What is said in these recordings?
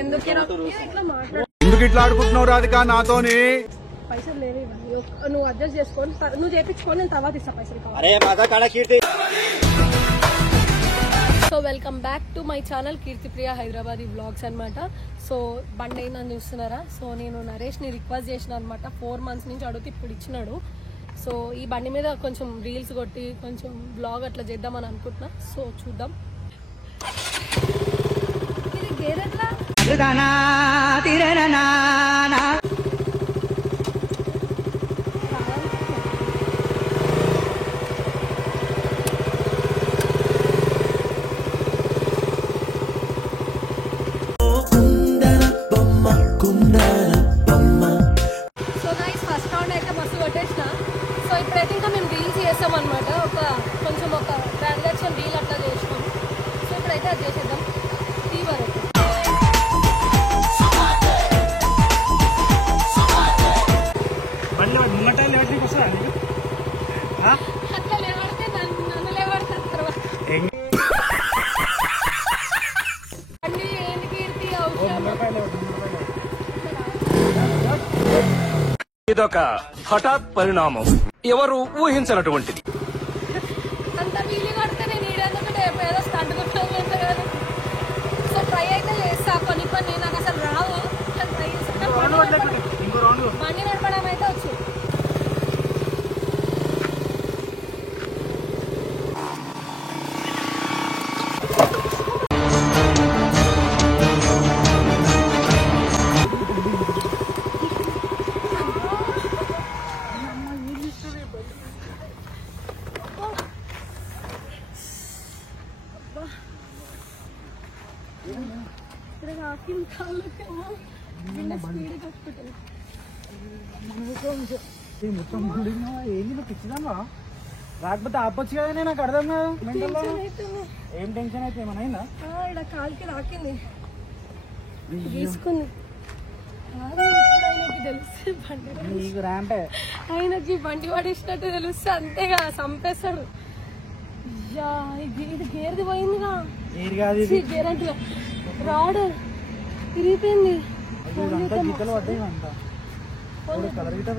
ఎందుకు ఇట్లా ఆడుకుంటున్నావు రాధిక నాతోని? పైసలు లేవు, నువ్వు అడ్జస్ట్ చేసుకొని నువ్వు చేపించుకొని నేను తర్వాత ఇస్తా పైసలు. So welcome back to my channel Keerthipriya Hyderabad vlogs అనమాట. సో బండి అయిందని చూస్తున్నారా. సో నేను నరేష్ని రిక్వెస్ట్ చేసిన అనమాట, 4 months నుంచి అడిగితే ఇప్పుడు ఇచ్చినాడు. సో ఈ బండి మీద కొంచెం రీల్స్ కొట్టి కొంచెం బ్లాగ్ అట్లా చేద్దామని అనుకుంటున్నా. సో చూద్దాం. ఇది గేరెట్లా అనమాట. కొంచెం ఒక ట్రాన్సాక్షన్ డీల్ అట్లా చేసినాం. సో ఇప్పుడైతే అది చేసేద్దాం. ఈ వరకు అట్లా లేవడితే నన్ను లేవడతారు తర్వాత. అన్ని ఏంటి కీర్తి అవసరం. ఇదొక హఠాత్ పరిణామం, ఎవరు ఊహించినటువంటిది. అంత వీలు కడితే నేను ఈడెందుకంటే ఏదో స్టంట్ కూర్చొని కదా. సో ట్రై అయితే చేస్తా కొన్ని నాకు అసలు రావు. ట్రై చేస్తా. బండి నడపడం అయితే వచ్చు. ఏంది పిచ్చిదామా? రాకపోతే ఆపొచ్చు కదా. నాకు అర్థం కాదు. ఏం టెన్షన్ అయితే ఏమన్నా ఇక్కడ కాలికి రాకింది తీసుకుంది. తెలిస్తే బండి ర్యాంపే ఆయనకి బండి పడేసినట్టు తెలిస్తే అంతేగా చంపేస్తాడు. ఇది గేర్ది పోయిందిగా. గేర్ అంటే రాడ్ తిరిగిపోయింది. గీతలు పడ్డాయి అంతా. కలర్ గిట్ట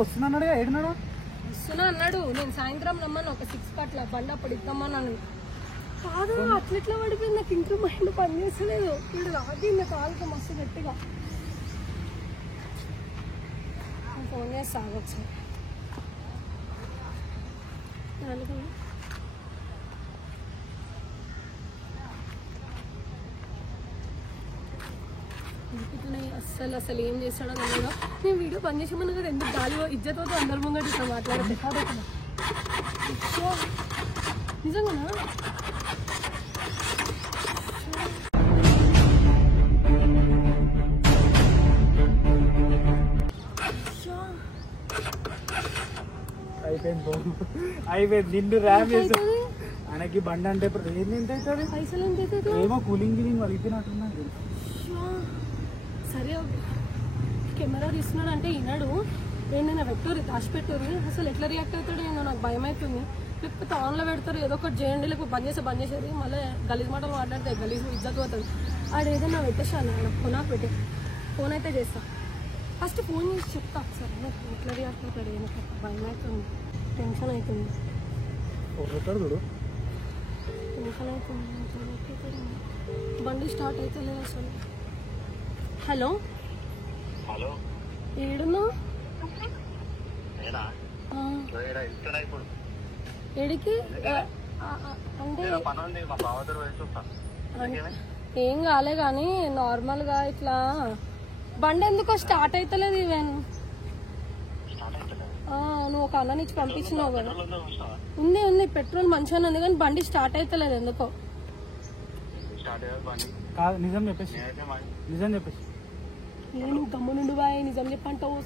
వస్తున్నాడు. ఏడున్నాడు? వస్తున్నా అన్నాడు. నేను సాయంత్రం రమ్మని ఒక 6 అట్లా బండి అప్పుడు ఇద్దామన్నాను. కాదు అట్లెట్లా పడిపోయింది. నాకు ఇంకా మైండ్ పనిచేస్తలేదు. ఇప్పుడు రాగింది కాలుకి మస్తు గట్టిగా. ఫోన్ చేసి సాగొచ్చు. అసలు ఏం చేస్తాడో తెలియదు. నేను వీడియో పని చేసేమన్నా కదా. ఎందుకు గాలిలో ఇజ్జతతో అందరి ముంగట ఇట్లా మాట్లాడితే నిజంగానా? అయిపోయింది. నిండు ర్యామ్ చేస్తాడు. ఆయనకి బండి అంటే ఎంత అవుతుంది? పైసలు ఎంత అవుతుంది ఏమో. Cooling killing వలిగిపోయినట్టున్నాడు. సరే కెమెరా తీస్తున్నాడు అంటే ఈనాడు ఏంటైనా పెట్టరు దాచిపెట్టారు. అసలు ఎట్లా రియాక్ట్ అవుతాడు ఏమో నాకు భయం అవుతుంది. లేకపోతే ఆన్లో పెడతారు ఏదో ఒకటి చేయండి, లేకపోతే బంద్ చేసేది. మళ్ళీ గలీజ్ మాటలు మాట్లాడితే గలీజ్ ఇజ్జత్ పోతుంది. ఆడ ఏదైనా పెట్టేసాను నాకు పెట్టే ఫోన్ అయితే చేస్తా. ఫస్ట్ ఫోన్ చేసి చెప్తా ఒకసారి ఎట్లా రియాక్ట్ అవుతాడు. ఏమో భయం అవుతుంది, టెన్షన్ అవుతుంది. టెన్షన్ అవుతుంది. బండి స్టార్ట్ అయితే లేదు అసలు. హలో ఏడున్నా? ఏడికి అంటే ఏం కాలే కానీ నార్మల్ గా ఇట్లా బండి ఎందుకో స్టార్ట్ అవుతలేదు. ఈవెన్ నువ్వు ఒక అన్న నుంచి పంపించినావు కదా. ఉంది పెట్రోల్ మంచిగానే ఉంది కానీ బండి స్టార్ట్ అవుతలేదు ఎందుకో. నిజం చెప్పేసి నేను గమ్మునుండు బాయ్. నిజం చెప్పంటావు.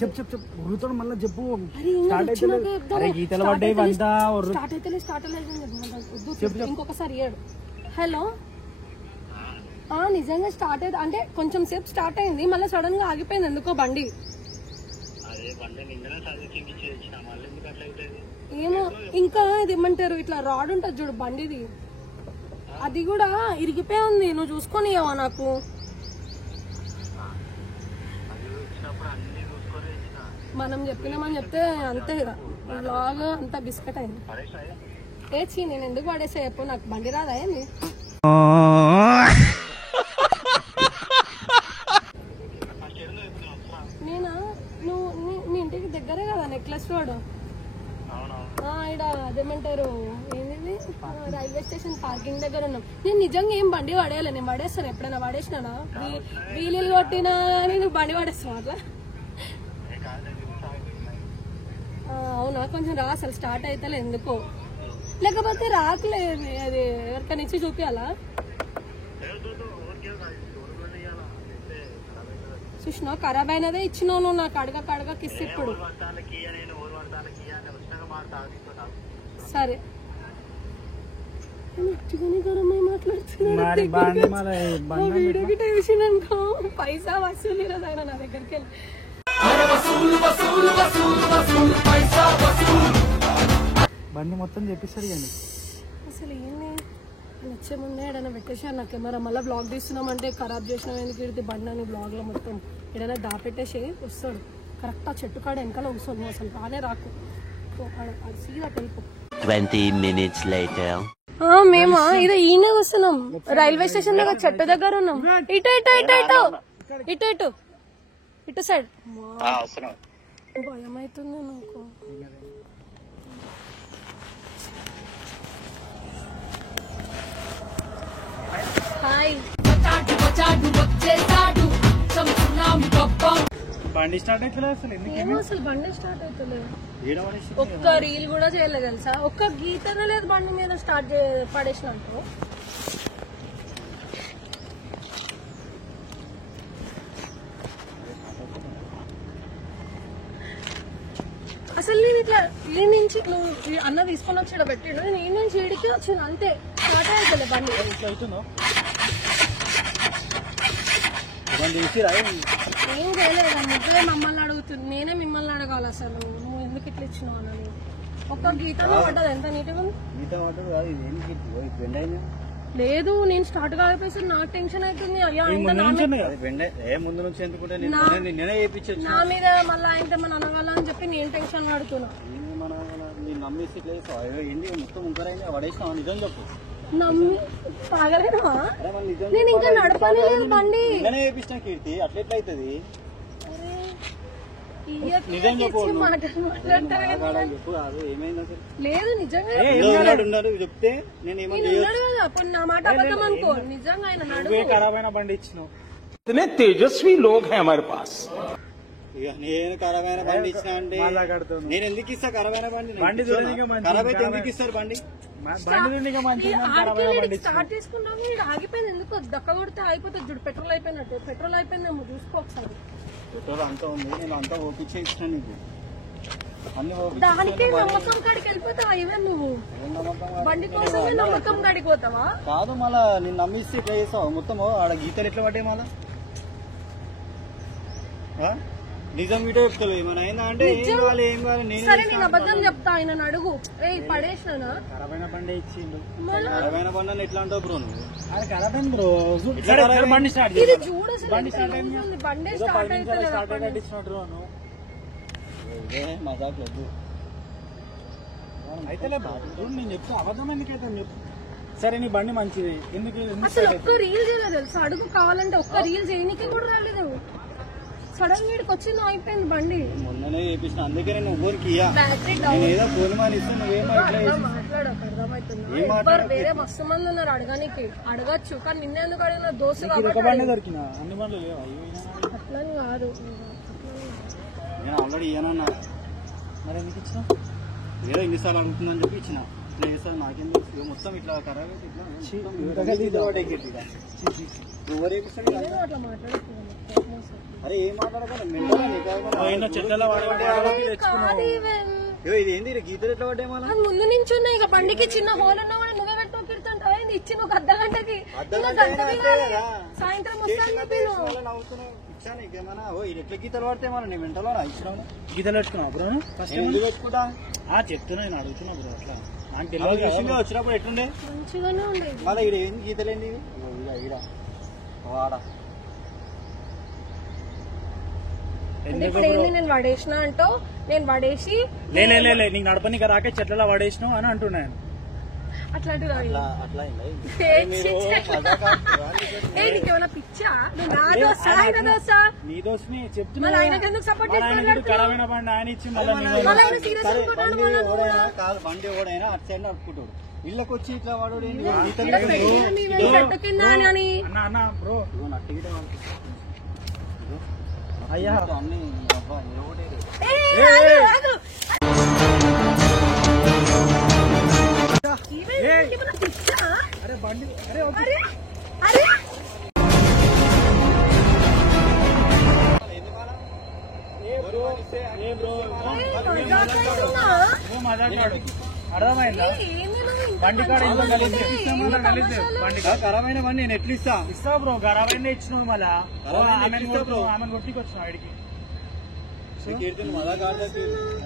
చెప్పు మళ్ళీ చెప్పు. గీతలు పడ్డాయి. స్టార్ట్ అవ్వలేదు. ఇంకొకసారి ఏడు. హలో నిజంగా స్టార్ట్ అయింది అంటే కొంచెం సేపు స్టార్ట్ అయింది, మళ్ళీ సడన్ గా ఆగిపోయింది ఎందుకో బండి. ఏమో ఇంకా ఇది ఏమంటారు ఇట్లా రాడ్ ఉంటుంది చూడు బండిది, అది కూడా ఇరిగిపోయి ఉంది. నువ్వు చూసుకొని నాకు మనం చెప్పినామని చెప్తే అంతే కదా, లాగా అంతా బిస్కెట్ అయింది. ఏచి నేను ఎందుకు పడేసా చెప్పు, నాకు బండి రాదా ఏంది? నేనా? నువ్వు నీ ఇంటికి దగ్గరే కదా నెక్లెస్ రోడ్, ఇక్కడ అదేమంటారు ఏంది రైల్వే స్టేషన్ పార్కింగ్ దగ్గర ఉన్నాం. నేను నిజంగా ఏం బండి పడేయాలి, నేను పడేస్తాను. ఎప్పుడైనా పడేసినా వీలు కొట్టినా అని నువ్వు బండి పడేస్తావు అట్లా? అవునా, కొంచెం రా, అసలు స్టార్ట్ అవుతలే ఎందుకో, లేకపోతే రాకలేదు. అది ఎవరికైనా ఇచ్చి చూపించాలా? చూసినా ఖరాబ్ అయినదే ఇచ్చినావు నువ్వు నాకు, అడగ కిస్. ఇప్పుడు సరే మాట్లాడుతున్నానుకో, పైసా వసూలు ఆయన నా దగ్గరికి వెళ్ళి. బండి మొత్తం చెప్పిస్తారు కానీ అసలు ఏంది నచ్చే ముందే ఏదైనా పెట్టేసాను నా కెమెరా, మళ్ళీ బ్లాగ్ తీస్తున్నామంటే ఖరాబ్ చేసినాం ఎందుకు ఇడితే బండి అని బ్లాగ్ లో మొత్తం ఏదైనా దాపెట్టేసి వస్తాడు. కరెక్ట్ ఆ చెట్టు కాడ వెనకాల వస్తాడు, నువ్వు అసలు రానే రాకు, సీదా వెళ్ళిపో. 20 minutes later. మేము ఇదే ఈయన వస్తున్నాం, రైల్వే స్టేషన్ దగ్గర చెట్టు దగ్గర ఉన్నాం. ఇటు ఇటు ఇటు ఇటు ఇటు ఇటు ఇటు సైడ్. భయం అవుతుంది నాకు. హాయ్ బండి స్టార్ట్ అవుతుంది అసలు ఏమో, అసలు బండి స్టార్ట్ అవుతలేదు. ఒక్క రీల్ కూడా చేయలేదు తెలుసా, ఒక్క గీతనే లేదు బండి మీద స్టార్ట్ పడేసినట్టు. అసలు నేను ఇట్లా ఈ నుంచి నువ్వు అన్న తీసుకొని వచ్చి పెట్టిండు, నేను ఈ నుంచి ఈడికి వచ్చాను అంతే, స్టార్ట్ అవుతలే బండి. ఏం చేయలేదు, నువ్వే మమ్మల్ని అడుగుతుంది, నేనే మిమ్మల్ని అడగాలి అసలు నువ్వు ఎందుకు ఇట్లా ఇచ్చినావు అని. ఒక్క గీతలో పడ్డది, ఎంత నీట్గా ఉంది. లేదు నేను స్టార్ట్ కాకపోతే నాకు టెన్షన్ అవుతుంది. అయ్యా నా మీద మళ్ళీ ఆయన మన అనగాల అని చెప్పి నేను టెన్షన్ పడుతున్నా. నమ్మి పాగలేనా? నేను ఇంకా నడపలేదు బండి. లేదు నిజంగా చెప్తే అప్పుడు నా మాట అబద్ధం అనుకో, నిజంగా ఆయన నడుపు ఖరాబ్ అయిన బండి ఇచ్చినావు. इतने तेजस्वी लोग हैं हमारे पास. నేను ఖరాబైన బండి ఇచ్చిన అంటే నేను ఎందుకు ఇస్తా? ఖరాబైన బండి ఖరాబ్ అయితే ఎందుకు ఇస్తారు? బండి స్టార్ట్ చేసుకున్నాము, ఆగిపోయింది ఎందుకు? దక్క కొడితే అయిపోతుంది చూడు, పెట్రోల్ అయిపోయినట్టు. పెట్రోల్ అయిపోయిందేమో చూసుకో ఒకసారి. పెట్రోల్ అంతా ఉంది, నేను అంతా ఓపించే ఇచ్చిన నీకు. దానికి నమ్మకం కాడికి వెళ్ళిపోతావా? ఇవే నువ్వు బండి కోసమే నమ్మకం కాడికి పోతావా? కాదు, మళ్ళా నేను నమ్మిస్తే ఇట్లా చేస్తావు మొత్తం. ఆడ గీతలు ఎట్లా పడ్డాయి మళ్ళా? నిజం వీడియో చెప్తావు ఏమైనా అయిందా అంటే ఏం కావాలి నేను సరే నేను అబద్ధం చెప్తా, ఆయన అడుగు. ఏ పడేసినా ఖరాబైన బండి ఇచ్చిండు. ఖరాబైన బండి ఎట్లా అంటావు బ్రో నువ్వు? అది ఖరాబైంది బ్రో, బండి స్టార్ట్ ఇది చూడు, బండి స్టార్ట్ మజాక్ లేదు అయితే లేదు. నేను చెప్తా అబద్ధం ఎందుకైతే చెప్పు. సరే నీ బండి మంచిది, ఎందుకు అసలు ఒక్క రీల్ చేయలేదు తెలుసు. అడుగు కావాలంటే ఒక్క రీల్ చేయడానికి కూడా రాలేదు. సడన్ వీడికి వచ్చింది, అయిపోయింది బండి. మొన్ననే చేపించిన, అందుకే నేను ఊరికి బ్యాటరీ ఏదో పూలమాని ఇస్తే నువ్వేమో మాట్లాడక అర్థమవుతుంది. వేరే మస్తు మంది ఉన్నారు అడగడానికి, అడగచ్చు. కానీ నిన్న ఎందుకు అడిగిన దోశ బండి దొరికిన అన్ని బండ్లు లేవా? అట్లని కాదు, నేను ఆల్రెడీ ఇయ్యనన్నా. మరి ఎందుకు ఇచ్చిన? ఏదో ఇన్నిసార్లు అనుకుంటుందని చెప్పి ఇచ్చిన. ఇట్లా చేస్తాను నాకేం తెలుసు, మొత్తం ఇట్లా ఖరాబ్ అయితే ఇట్లా అట్లా మాట్లాడుతున్నాను. అరే ఏం మాట్లాడగలం? ఇది ఏంది గీతలు ఎట్లా పడ్డాయి? మళ్ళీ ముందు నుంచి ఉన్నాయి, ఇక బండికి చిన్న హోల్ ఉన్నా కూడా నువ్వే పెట్టుకుని తిడుతుంటావు. ఇచ్చి నువ్వు అర్ధ గంటకి సాయంత్రం వస్తాను చెప్పి పిచ్చా నీకేమన్నా ఓ ఎట్లా గీతలు పడితే మన నీ మెంటలో ఇచ్చినావు గీతలు పెట్టుకున్నావు బ్రో ఫస్ట్ ఎందుకు పెట్టుకుంటా చెప్తున్నా నేను అడుగుతున్నా బ్రో అట్లా నాకు తెలియదు వచ్చినప్పుడు ఎట్లుండే మంచిగానే ఉండేది. మళ్ళీ ఈడ ఏం గీతలేండి ఈడ వాడా అంటే ఇప్పుడు ఏంది నేను పడేసిన అంటూ నేను పడేసి లే నీకు నడపని రాకే చెట్లలో పడేసినావు అని అంటున్నాను. అట్లాంటిది అట్లా నీకేమైనా పిచ్చా? నువ్వు నా దోస్తా ఆయన దోస్తా నీ దోస్తుని చెప్తున్నా. మళ్ళీ ఆయనకి ఎందుకు సపోర్ట్ చేస్తున్నాడు? ఖరాబైన బండి ఆయన ఇచ్చి మళ్ళీ కాదు బండి ఎవడైనా అటు సైడ్ నడుపుకుంటాడు ఇళ్ళకి వచ్చి ఇట్లా వాడు చెట్టు కింద అని అన్న బ్రో నట్టి అయ్యా అన్ని అరే బండి అర్థమైందా? బండి కాడ ఇంట్లో కలిసి బండి ఖరాబైన బండి నేను ఎట్లు ఇస్తా బ్రో. ఖరాబైన ఇచ్చినావు మళ్ళా ఆమెను కొట్టికి వచ్చినావు ఆడికి.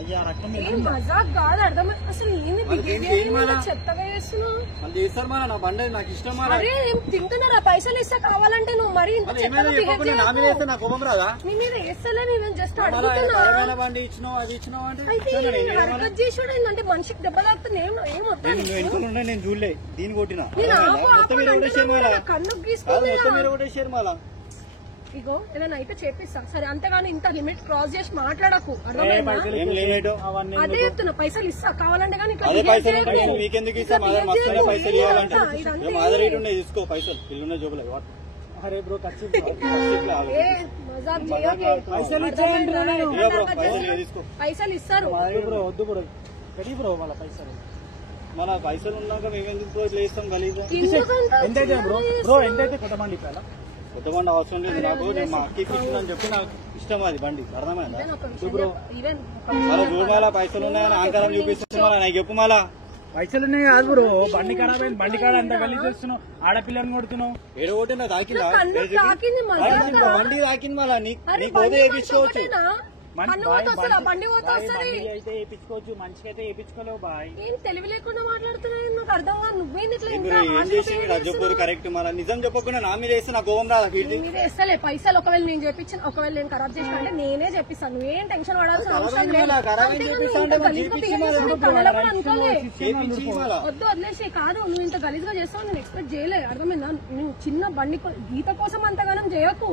అయ్యా రక్తం మజాక్ కాదు అర్థం అసలు ఏంది బిహేవియర్ చెత్తగా చేస్తున్నావు. చేస్తారు మన నా బండి నాకు ఇష్టం అరే తింటున్నారా? పైసలు ఇస్తా కావాలంటే నువ్వు మరి ఇంత చెత్తగా బిహేవ్ చేయకు. నా కోపం రాదా? నీ మీద వేస్తలే నేను జస్ట్ అడుగుతున్నా. బండి ఇచ్చినావు అది ఇచ్చినావు హరకత్ చేసాడు ఏంటంటే మనిషికి దెబ్బ తాకుతుంది ఏమొద్దా నేను చూడలే దీన్ని కొట్టినా కన్ను గీసుకుంది. కొట్టేసారు మళ్ళా ఇగో ఏదైనా అయితే చేపిస్తా సరే, అంతేగాని ఇంత లిమిట్ క్రాస్ చేసి మాట్లాడకు. అదే చెప్తున్నా పైసలు ఇస్తా కావాలంటే కానీ మీకెందుకు ఇస్తా పైసలు ఇవ్వాలంటే మాదర్ రేట్ ఉండే తీసుకో పైసలు ఇల్లున్న జోబులు. అరే బ్రో పైసలు ఇస్తారు బ్రో. వద్దు బ్రో బ్రో మళ్ళీ పైసలు మన పైసలు ఉన్నాక మేమెందుకు ఇట్లా ఇస్తాం గలీజ్. ఎంతైతే బ్రో ఎంతైతే కొంతమంది ఇప్పాలా కొత్తబండి అవసరం లేదు నాకు. నేను మా అక్కకి ఇచ్చిందని చెప్పి నాకు ఇష్టం అది బండి. అర్థమైందా? మళ్ళీ చూడాలా పైసలు ఉన్నాయని ఆంకారం చూపిస్తుంది మళ్ళీ నాకు చెప్పు మళ్ళా. పైసలు ఉన్నాయి కాదు బ్రో. బండి ఖరాబ్ అయింది. బండి కాడ అంతా కలిసి చేస్తున్నావు. ఆడపిల్లని కొడుతున్నావు. ఏడోటే నాకు తాకిందా? బండి తాకింది మళ్ళా నీకు పోతే వేయించుకోవచ్చు. బండి అయితే వేయించుకోవచ్చు. మంచిగా అయితే వేయించుకోలేవు బాయ్. ఏం తెలివి లేకుండా మాట్లాడుతున్నావు నాకు అర్థం కాదు. నువ్వేం ఏం చేసి చెప్పు కరెక్ట్ మన నిజం చెప్పకుండా నా మీద వేస్తే నా కోపం రాదా? మీద వేస్తలే పైసలు. ఒకవేళ నేను చెప్పించిన ఒకవేళ నేను ఖరాబ్ చేసిన అంటే నేనే చెప్పిస్తాను. నువ్వేం టెన్షన్ పడాల్సిన అవసరం లేదు. వద్దు వదిలేసి కాదు నువ్వు ఇంత గలీజ్గా చేస్తావు నేను ఎక్స్పెక్ట్ చేయలే. అర్థమైందా? నువ్వు చిన్న బండి గీత కోసం అంతగానం చేయకు.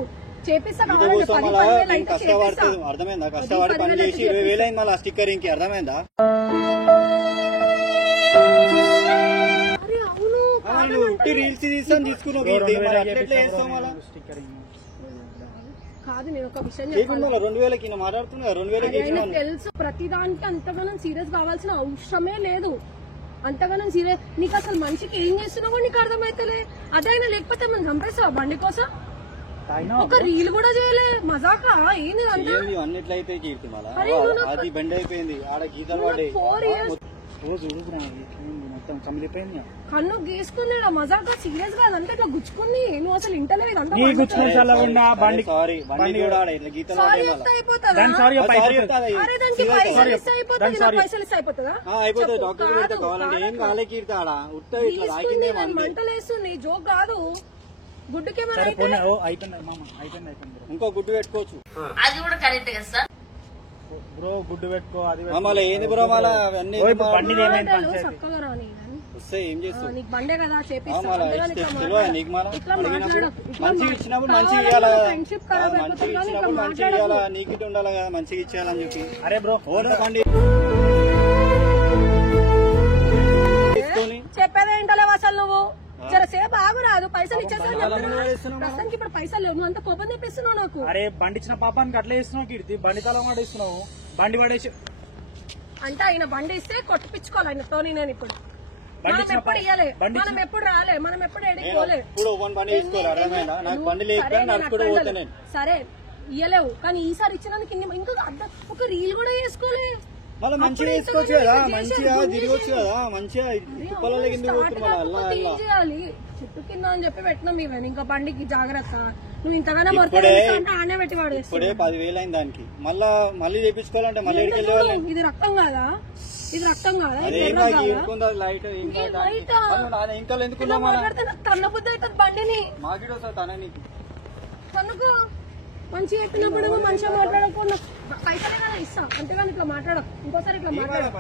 చేపిస్తా కష్టపడుతుంది. అర్థమైందా? కష్టపడి పని చేసి 20,000 అయింది మళ్ళీ స్టిక్కర్ ఇంకి. అర్థమైందా? రీల్స్ తీస్తాను తీసుకున్నావు కాదు. నేను ఒక విషయం 2,000కి మాట్లాడుతున్నా. 2,000కి తెలుసు. ప్రతిదానికి అంతగానం సీరియస్ కావాల్సిన అవసరమే లేదు. అంతగానం సీరియస్ నీకు అసలు మనిషికి ఏం చేస్తున్నావో నీకు అర్థమైతలే. అదైనా లేకపోతే మనం చంపేస్తావా బండి కోసం? ఒక రీల్ కూడా చేయలే. మజాకా ఏంది అన్నిట్లయితే కీర్తి అది బండి అయిపోయింది. ఆడ గీతలు పడే 4 years మొత్తం కమిలిపోయింది. కన్ను గీసుకుంది. మజాకా సీరియస్ గా అదంతా ఇట్లా గుచ్చుకుంది. నువ్వు అసలు ఇంటలేదు పైసలు ఇస్తే అయిపోతుందా? మంటలేస్తుంది. జోక్ కాదు. గుడ్డుకేమైనా ఇంకో గుడ్డు పెట్టుకోవచ్చు. అది కూడా కరెక్ట్ కదా సార్ బ్రో. గుడ్డు పెట్టుకో. అది ఏంది బ్రో మళ్ళీ అన్ని చక్కగా రాని వస్తే ఏం చేస్తావు? నీకు బండే కదా చేపిస్తా. నీకు మంచిగా ఇచ్చినప్పుడు మంచిగా ఇవ్వాలా? మంచిగా ఇచ్చినప్పుడు మంచిగా ఇవ్వాలా? నీకు ఉండాలి కదా మంచిగా ఇచ్చేయాలని చెప్పి. అరే బ్రో బండి చెప్పేది ఏంటలేవు అసలు నువ్వు. సేపు ఆగురాదు. పైసలు ఇచ్చేసాను ప్రస్తుతానికి. ఇప్పుడు పైసలు లేవు. నువ్వు అంత కోపం తెప్పిస్తున్నావు నాకు. అరే బండి ఇచ్చిన పాపానికి అట్లా చేస్తున్నావు కీర్తి. బండి తల పడేస్తున్నావు. బండి పడేసి అంటే ఆయన బండి ఇస్తే కొట్టిపించుకోవాలి ఆయనతో. నేను ఇప్పుడు మనం ఎప్పుడు ఇయ్యలే. మనం ఎప్పుడు రాలే. మనం ఎప్పుడు ఎడిపోలే. సరే ఇయ్యలేవు కానీ ఈసారి ఇచ్చినందుకు ఇంకా ఒక రీల్ కూడా వేసుకోలే. మళ్ళీ మంచిగా వేసుకోవచ్చు కదా, మంచిగా తిరగొచ్చు కదా, మంచిగా తుప్పలలో కింద ఏం చేయాలి? చెట్టు కింద అని చెప్పి పెట్టినాం ఇవన్నీ. ఇంకా బండికి జాగ్రత్త, నువ్వు ఇంతగానో ఆనే పెట్టి వాడు. ఇప్పుడే 10,000 అయింది దానికి, మళ్ళీ చేయించుకోవాలంటే మళ్ళీ ఇది రక్తం కాదా? ఇది రక్తం కాదా? లైట్ ఇంకా ఎందుకు తన్న బుద్ధి అవుతుంది బండిని. మాకిడో సార్ తన నీకు కనుక మంచిగా ఎక్కినప్పుడు మంచిగా మాట్లాడకుండా పైసలే కదా ఇస్తా, అంతేగాని ఇట్లా మాట్లాడకు. ఇంకోసారి ఇట్లా మాట్లాడకు.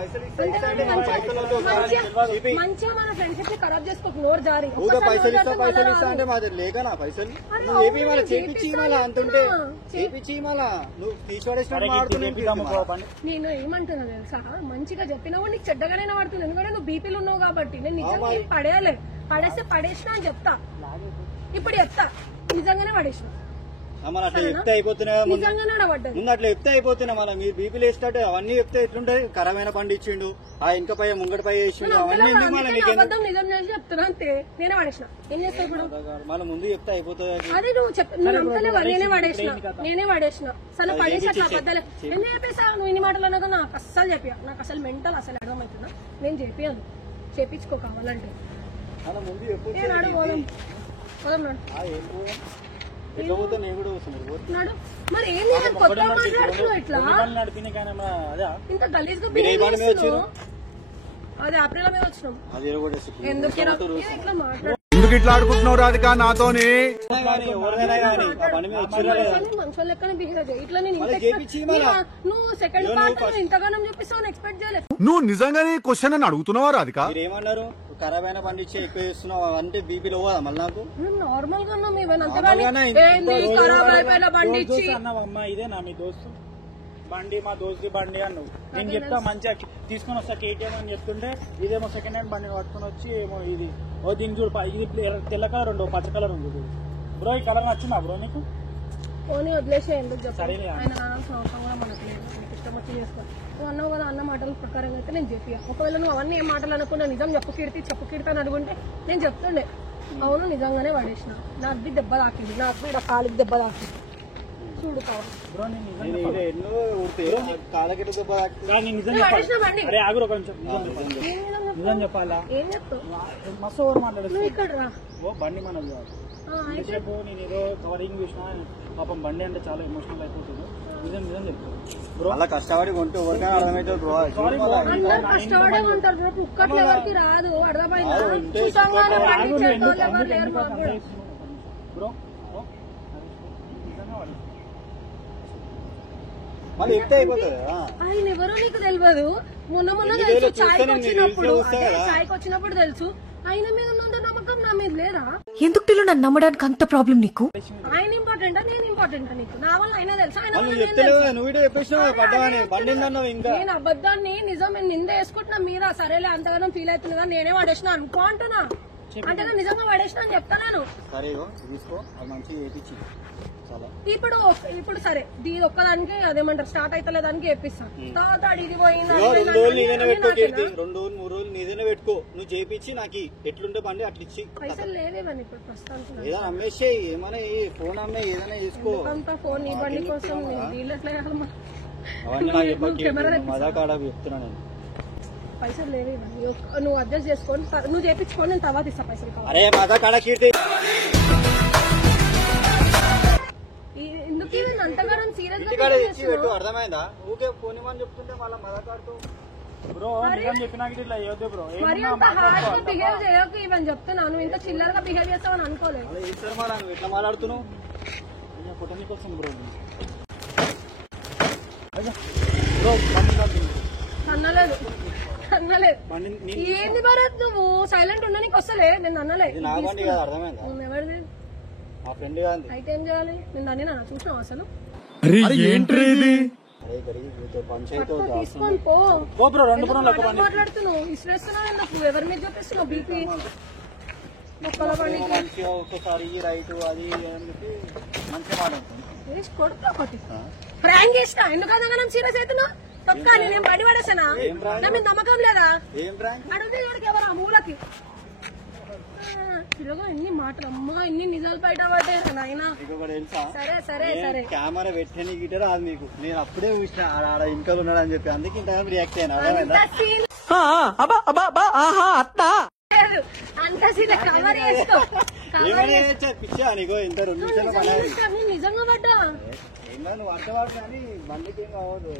మంచిగా మన ఫ్రెండ్షిప్ ని ఖరాబ్ చేసుకోకు, నోరు జారి. పైసలు ఇస్తా అంటే మాది లేకనా పైసలు చేపించి మళ్ళా అంటుంటే చేపించి మళ్ళా నువ్వు తీసుకోవడం. నేను ఏమంటున్నా తెలుసా, మంచిగా చెప్పినా కూడా నీకు చెడ్డగానే పడుతుంది. ఎందుకంటే నువ్వు బీపీలు ఉన్నావు కాబట్టి. నేను నిజంగా పడేయలే, పడేసినా అని చెప్తా. ఇప్పుడు చెప్తా, నిజంగానే పడేసిన. మన అట్లా చెప్తే అయిపోతున్నాయి, ముందు అట్లా చెప్తే అయిపోతున్నాయి. మన మీరు బీపీలు వేసినట్టు అవన్నీ చెప్తే ఎట్లుంటాయి? ఖరాబైన పండు ఇచ్చిండు, ఆ ఇంకా పై ముంగట పై వేసిండు, అవన్నీ నిజం చేసి చెప్తున్నా అంతే. నేనే పడేసిన. ఏం చేస్తావు ఇప్పుడు? మన ముందు చెప్తే అయిపోతుంది. అదే నువ్వు నమ్మలేవా? నేనే పడేసిన సరే పడేసి అట్లా అబద్దాలు ఎందుకు చెప్పేసా? నువ్వు ఇన్ని మాటలు అన్నాక నాకు అస్సలు చెప్పియా. నాకు అసలు మెంటల్ అసలు అర్థమవుతుందా? నేను చెప్పాను, చేపించుకో కావాలంటే. మరి ఏం కొత్త మాట్లాడుతున్నావు ఇట్లా? ఇంత గలీజ్ గా అదే ఏప్రిల్ మీద వచ్చినాం. ఎందుకు ఇట్లా మాట్లాడు? ఎందుకు ఇట్లా ఆడుకుంటున్నావు రాధిక నాతోని? మంచి లెక్కనే బిహేవ్ చేయి. ఇట్లా నువ్వు సెకండ్ పార్ట్ ఇంతగానం చెప్పిస్తావు ఎక్స్పెక్ట్ చేయలేదు. నువ్వు నిజంగానే క్వశ్చన్ అని అడుగుతున్నావా రాధిక? ఏమన్నారు? ఖరాబ్ అయిన పండు ఇచ్చి ఎక్కువ చేస్తున్నావు అంటే బీపీలో పోదా మళ్ళీ? నాకు నార్మల్ గా ఉన్నాం ఖరాబ్ అయిపోయిన బండి ఇచ్చి అన్నావమ్మా. ఇదే నా మీ దోస్తు బండి, మా దోస్తు బండి అన్నావు. నేను చెప్తా మంచిగా తీసుకొని వస్తా కేటీఎం అని చెప్తుంటే ఇదేమో సెకండ్ హ్యాండ్ బండి పట్టుకుని వచ్చి ఏమో ఇది దీనికి చూడు, ఇది తెల్ల కలర్ ఉండు, పచ్చ కలర్ ఉంది బ్రో. ఈ కలర్ నచ్చిందా బ్రో నీకు? పోనీ వదిలేసే, ఎందుకు చెప్పాలి? ఆయన అవసరం కూడా మనకు లేదు, ఇష్టం వచ్చి చేసుకో. నువ్వు అన్నావు కదా, అన్న మాటల ప్రకారంగా అయితే నేను చెప్పియా. ఒకవేళ నువ్వు అవన్నీ ఏం మాటలు అనుకున్నా నిజం చెప్పు కీర్తి అని అడుగుంటే నేను చెప్తుండే అవును నిజంగానే పడేసిన. నాకు బి దెబ్బ తాకింది, నాకు కూడా కాలికి దెబ్బ తాకింది. చూడు నిజం చెప్పాలా? ఏం చెప్తావు? మస్తు ఓవర్ మాట్లాడు. ఇక్కడ రా, బండి మనది కాదు. నేను ఏదో కవరింగ్ చూసినా, పాపం బండి అంటే చాలా ఎమోషనల్ అయిపోతుంది. నిజం చెప్తాను. అలా కష్టపడి కొంటే ఎవరికైనా అర్థమైతే బ్రో. కష్టపడే ఉంటారు బ్రో, కుక్కట్లు ఎవరికి రాదు. అర్థమైందా? బ్రో మళ్ళీ చెప్తే అయిపోతుంది. ఆయన ఎవరో నీకు తెలియదు. మొన్న తెలుసు, చాయ్కి వచ్చినప్పుడు తెలుసు. ఆయన మీద ఉన్నంత నమ్మకం నా మీద లేదా? ఎందుకు నన్ను నమ్మడానికి అంత ప్రాబ్లం నీకు? ఆయన ఇంపార్టెంటా నేను ఇంపార్టెంటా నీకు? నా వల్ల అయినా తెలుసు. నేను అబద్ధాన్ని నిజం నింద వేసుకుంటున్నా మీద. సరేలే అంతగానో ఫీల్ అవుతున్నా, నేనే పడేసిన అనుకో అంటున్నా. అంతగా నిజంగా పడేసిన అని చెప్తాను. ఇప్పుడు సరే దీని ఒక్కదానికి అదేమంటారు స్టార్ట్ అయితే దానికి చెప్పిస్తాను. తర్వాత అడిగి పోయింది 2 రోజులు నీదైనా పెట్టుకో, 2 రోజులు 3 రోజులు నీదైనా పెట్టుకో. నువ్వు చేపించి నాకు ఎట్లుంటే బండి అట్లా ఇచ్చి. పైసలు లేవేమని ఇప్పుడు ప్రస్తుతానికి. ఏదైనా అమ్మేసే, ఏమైనా ఫోన్ అమ్మే, ఏదైనా చేసుకో. ఫోన్ నీ బండి కోసం మజాకాడ చెప్తున్నా నేను. పైసలు లేవు, నువ్వు అడ్జస్ట్ చేసుకొని నువ్వు చేపించుకొని నేను తర్వాత ఇస్తా పైసలు. అరే మజాకాడ కీర్తి ఎందుకు అంతగానం సీరియస్ పెట్టు, అర్థమైందా? ఊకే ఫోన్ ఇవ్వని చెప్తుంటే మళ్ళీ మజాకాడుతూ. బ్రో నిజం చెప్పినాక ఇట్లా అయ్యొద్దు బ్రో. మరి అంత హార్డ్ గా బిహేవ్ చేయకు ఇవని చెప్తున్నా. నువ్వు ఇంత చిల్లరగా బిహేవ్ చేస్తావని అనుకోలేదు. నువ్వు ఎట్లా మాట్లాడుతున్నావు? పుట్టనీకి బ్రో. అన్నలేదు ఏంది భరత్, నువ్వు సైలెంట్ ఉన్నా నీకు వస్తలే. నేను అన్నలేదు. ఎవరిది? అయితే ఏం చేయాలి? నేను దాన్ని చూసినావు అసలు? తీసుకొని మాట్లాడుతున్నావు, ఇసురేస్తున్నావు ఎందుకు? ఎవరి మీద చూపిస్తున్నావు బీపీ? మొక్కల బండికి ఒకసారి రైట్ అది కొడుకు ఒకటి ప్రాంక్ చేసిన. ఎందుకంటే సీరియస్ అవుతున్నా తొక్కాలి. నేను బడి పడేసానా? నా మీద నమ్మకం లేదా? అడిగితే ఎవరు ఆ మూలకి పిల్లగా ఎన్ని మాటలు అమ్మగా ఎన్ని నిజాలు బయట పడ్డాయి నాయనా. ఇంకొకటి తెలుసా, సరే సరే సరే కెమెరా పెట్టని గిట్ట రాదు మీకు. నేను అప్పుడే చూసిన ఆడ ఇంట్లో ఉన్నాడని చెప్పి, అందుకే ఇంత రియాక్ట్ అయ్యాను. అర్థమైందా? అంత సీన్ కవర్ చేసుకో. పిచ్చా నీకు ఇంత 2 నిమిషాలు పడాలి. నేను నిజంగా పడ్డా. ఏందా నువ్వు అడ్డవాడు కానీ బండికి ఏం కావద్దు.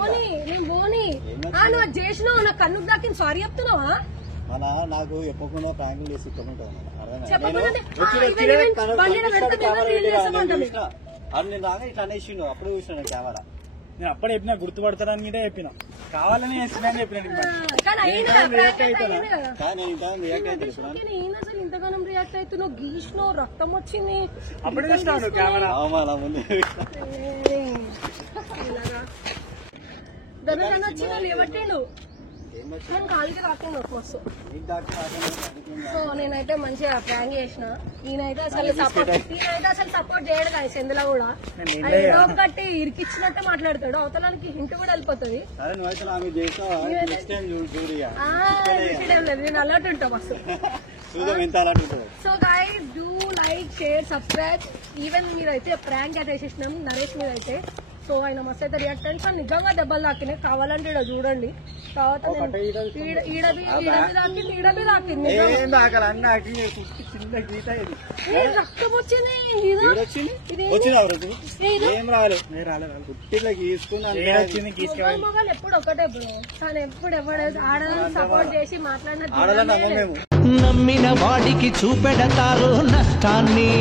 పోనీ నేను పోనీ. నువ్వు అది చేసినావు, నా కన్నుకు దాకింది సారీ చెప్తున్నావా? మన నాకు చెప్పకుండా ప్రాంకులు చేసి ఇట్టుకుంటాను. చెప్పకుండా నేను రాగా ఇట్లా అనేసిండు, అప్పుడు చూసిన కెమెరా. నేను అప్పుడే చెప్పినా గుర్తుపడతానని కూడా చెప్పిన, కావాలని వేస్తున్నా అని చెప్పిన. కానీ నేను ఇంత రియాక్ట్ అయితే అసలు ఇంతగానం రియాక్ట్ అవుతున్నావు, గీసినావు, రక్తం వచ్చింది. అప్పుడే చూస్తాను కెమెరా. అలా ముందు దర్శనం వచ్చిన లేవట్టిండు, నేను కాలికి రాకుండా మస్తు. సో నేనైతే మంచిగా ప్రాంక్ చేసిన. ఈయనైతే అసలు సపోర్ట్ చేయడు కానీ సెందులో కూడా ఏదో ఒకటి ఇరికిచ్చినట్టు మాట్లాడతాడు, అవతలానికి హింట్ కూడా వెళ్ళిపోతుంది. నేను అలర్ట్ ఉంటా మస్తు. So guys do like share subscribe. Even మీరైతే ప్రాంక్ అయితే వేసేసినాం నరేష్ మీద అయితే. సో ఆయన మస్తు అయితే రియాక్ట్ అయ్యి, కానీ నిజంగా దెబ్బలు తాకినాయి. కావాలంటే ఇక్కడ చూడండి. తర్వాత రక్తం వచ్చింది. మొగాలు ఎప్పుడు ఒకటే బ్రో, కానీ ఎప్పుడు ఎవరు ఆడదాన్ని సపోర్ట్ చేసి మాట్లాడిన నమ్మిన వాడికి చూపెడతారు నష్టాన్ని.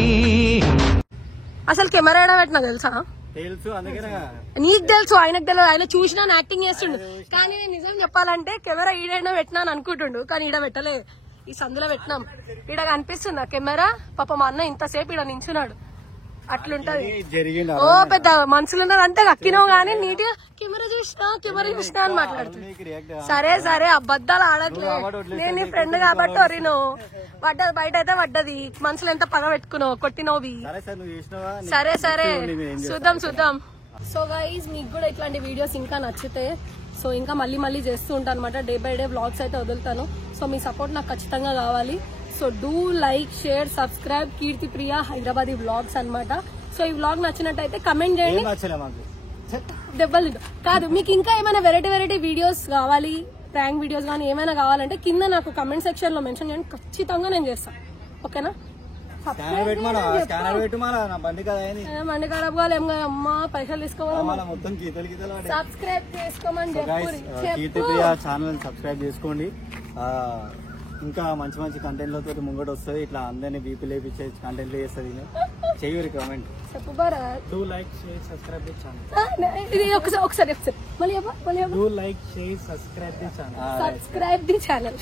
అసలు కెమెరా పెట్టినా తెలుసా? తెలుసు, అందుకే నీకు తెలుసు, ఆయనకు తెలియదు. ఆయన చూసినా యాక్టింగ్ చేస్తుండు. కానీ నిజం చెప్పాలంటే కెమెరా ఈడైనా పెట్టినా అనుకుంటుండు, కానీ ఈడ పెట్టలే. ఈ సందులో పెట్టినాం. ఈడ కనిపిస్తుందా కెమెరా? పాప మా అన్న ఇంతసేపు ఈడ నించున్నాడు. అట్లుంటది. ఓ పెద్ద మనుషులున్నారు అంతే, అక్కినావు గానీ నీట్గా కెమెరా చూసినా అని మాట్లాడుతుంది. సరే సరే అబద్దాలు ఆడట్లే, నేను నీ ఫ్రెండ్ కాబట్టి ఒరిను పడ్డది. బయట అయితే పడ్డది. మనుషులు ఎంత పగ పెట్టుకున్నావు, కొట్టినోవి. సరే సరే చూద్దాం. సో గైస్ మీకు కూడా ఇట్లాంటి వీడియోస్ ఇంకా నచ్చితే సో ఇంకా మళ్ళీ చేస్తూ ఉంటాను అనమాట. డే బై డే వ్లాగ్స్ అయితే వదులుతాను. సో మీ సపోర్ట్ నాకు ఖచ్చితంగా కావాలి. So do like share subscribe Keerthi Priya Hyderabadi vlogs అన్నమాట. సో ఈ వ్లాగ్ నచ్చినట్టయితే కమెంట్ చేయండి. దెబ్బలు కాదు, మీకు ఇంకా ఏమైనా వెరైటీ వీడియోస్ కావాలి, ప్రాంక్ వీడియోస్ కానీ ఏమైనా కావాలంటే కింద నాకు కమెంట్ సెక్షన్ లో మెన్షన్ చేయండి, ఖచ్చితంగా నేను చేస్తాను. ఓకేనా? బండి ఖరాబ్ కావాలి ఏం కాదు అమ్మా, పైసలు తీసుకోవాలి. సబ్స్క్రైబ్ చేసుకోమని ఛానల్ సబ్స్క్రైబ్ చేసుకోండి. ఇంకా మంచి కంటెంట్లతో ముంగట వస్తుంది. ఇట్లా అందరినీ బీపీ లేపించే కంటెంట్లు చేస్తుంది. చెయ్యి కామెంట్ చెప్పు బారా. Do like share subscribe the channel. ఇది ఒకసారి మళ్ళీ do like share subscribe the channel. Subscribe the channel.